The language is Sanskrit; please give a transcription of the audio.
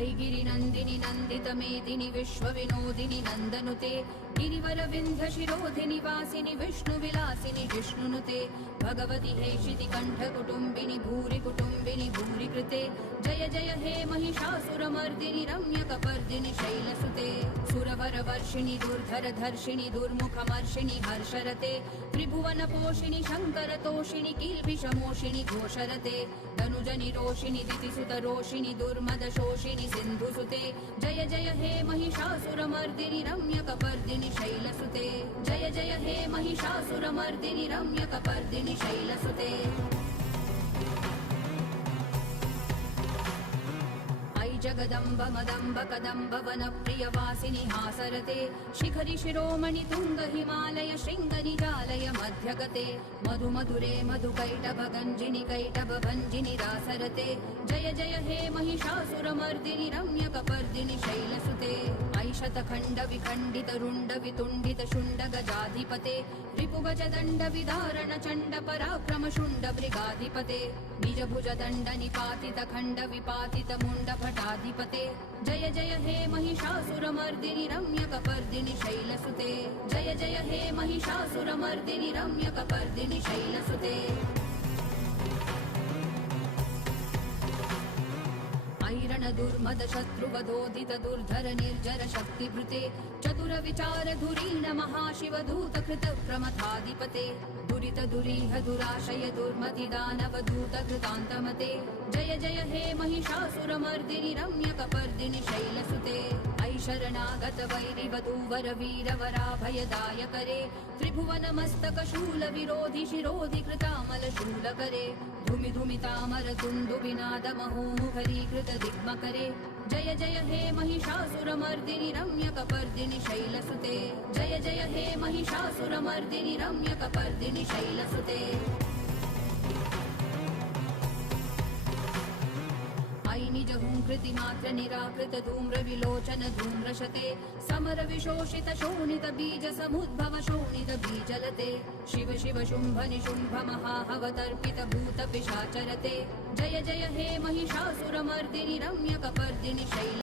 ऐगिरिनन्दिनि नन्दितमेदिनि विश्वविनोदिनि नन्दनुते गिरिवरविन्ध्यशिरोधिनि वासिनि विष्णुविलासिनि जिष्णुनुते भगवति हेशिति कण्ठकुटुम्बिनि भूरि कुटुम्बिनि भूरि कृते जय जय हे महिषासुरमर्दिनि रम्यकपर्दिनि शैलसुते सुरवरवर्षिणि दुर्धरधर्षिणि दुर्मुखमर्षिणि हर्षरते त्रिभुवनपोषिणि शङ्करतोषिणि किल्बिषमोषिणि घोषरते धनुजनि रोषिणि दितिसुतरोषिणि दुर्मदशोषिणि सिन्धुसुते जय जय हे महिषासुरमर्दिनि रम्यकपर्दिनि शैलसुते जय जय हे महिषासुरमर्दिनि रम्यकपर्दिनि शैलसुते जगदम्ब मदम्ब कदम्ब वनप्रियवासिनि हासरते शिखरि शिरोमणि तुङ्ग हिमालय शृङ्ग निजालय मध्यगते मधु मधुरे मधुकैटभ गञ्जिनि कैटभ भञ्जिनि रासरते जय जय हे महिषासुरमर्दिनि रम्यकपर्दिनि शैलसुते ऐशतखण्ड विखण्डित रुण्ड वितुण्डित शुण्ड गजाधिपते रिपुगज दण्ड विदारण चण्ड पराक्रम शुण्ड मृगाधिपते निजभुज दण्ड निपातित खण्ड विपातित मुण्ड भटाधिपते जय जय हे महिषासुरमर्दिनि रम्यकपर्दिनि शैलसुते जय जय हे महिषासुरमर्दिनि रम्यकपर्दिनि शैलसुते ऐरण दुर्मद शत्रुवधोदित दुर्धर निर्जर शक्तिभृते चतुर विचार धुरीण महाशिव दूत कृत प्रमथाधिपते दुरित दुरीह दुराशय दुर्मति दानव दूत कृतान्तमते जय जय हे महिषासुरमर्दिनि रम्यकपर्दिनि शैलसुते ऐशरणागत वैरिवधूवर वीरवराभयदायकरे त्रिभुवन मस्तक शूल विरोधि शिरोधि कृतामल शूलकरे धुमि धुमितामर तुन्दु विनाद महोमुखरीकृत दिग्मकरे जय जय हे महिषासुरमर्दिनि रम्यकपर्दिनि शैलसुते जय जय हे महिषासुरमर्दिनि रम्यकपर्दिनि शैलसुते निज हुंकृति मात्र निराकृत धूम्र विलोचन धूम्रशते समर विशोषित शोणित बीज समुद्भव शोणित बीजलते शिव शिव शुंभ निशुंभ महाहवतर्पित भूत पिशाचरते जय जय हे महिषासुरमर्दिनि रम्यकपर्दिनि शैल